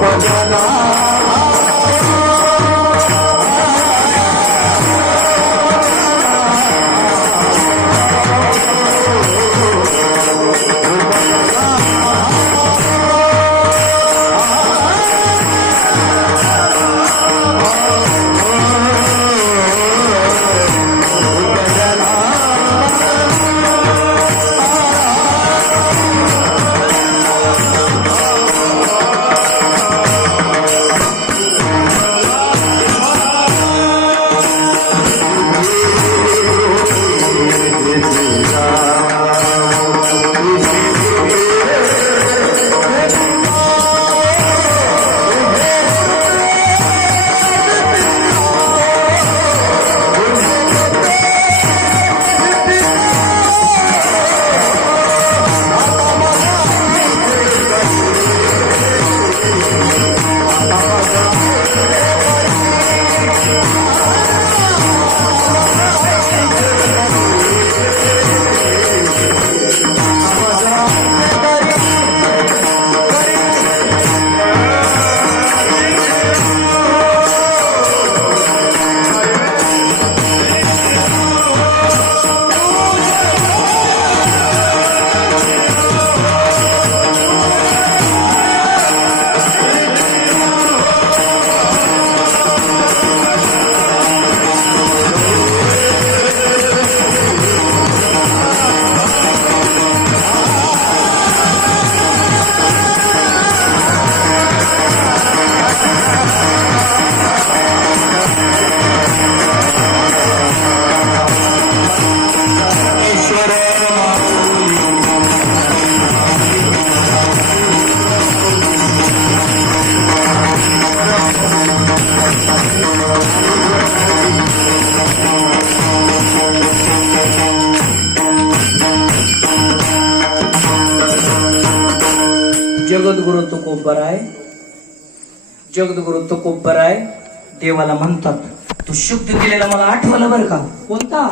ભગવાન जगद्गुरु तुकोबराय जगद्गुरु तुकोबराय देवाला म्हणतात तू शब्द दिलेला मला आठवलं बरं का? कोणता?